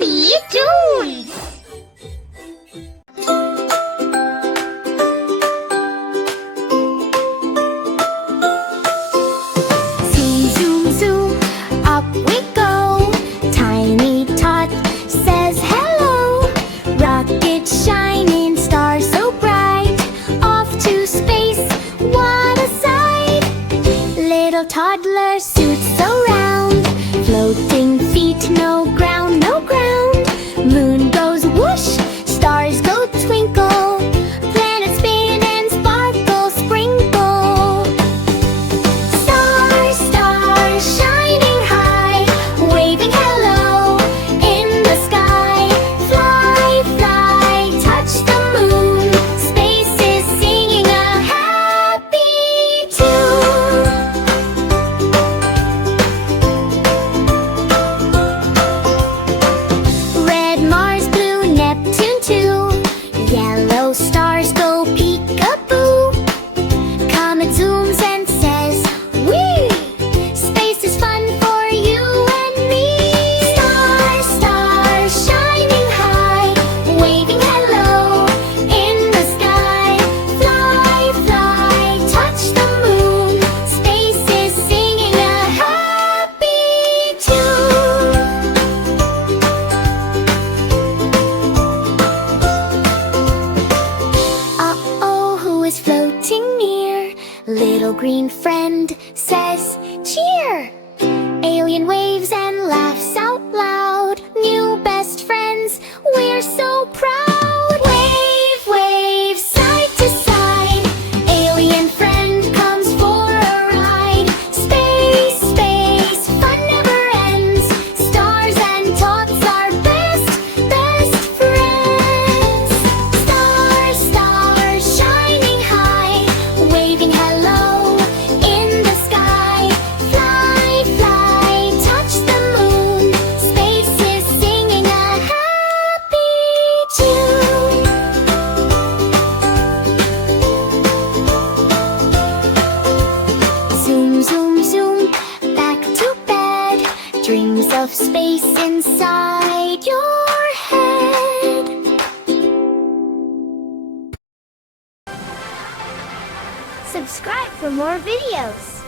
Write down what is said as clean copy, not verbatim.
happy tunes! Zoom, zoom, zoom, up we go. Tiny tot says hello. Rocket shining, stars so bright. Off to space, what a sight! Little toddler suits so round. Floating feet, no ground, no ground. Moon goes whoosh, stars go twinkle. Planets spin and sparkle, sprinkle. Stars, stars, shining high, waving hello in the sky. Fly, fly, touch the moon. Space is singing a happy tune. Red Mars, blue Neptune too. Yellow stars go peek-a-boo. Comet zooms and says, wee! Space is fun for you and me. Stars, stars, shining high, waving hello in the sky. Fly, fly, touch the moon. Space is singing a happy tune. Uh-oh, who is floating near? Little green friend says, cheer! Alien waves and laughs out loud. New best friends, we're so proud. Wave, wave, side to side. Alien friend comes for a ride. Space, space, fun never ends. Stars and tots are best friends. Stars, stars, shining high, waving hello in the sky. Fly, fly, touch the moon. Space is singing a happy tune. Zoom, zoom, zoom, back to bed. Dreams of space inside your head. Subscribe for more videos.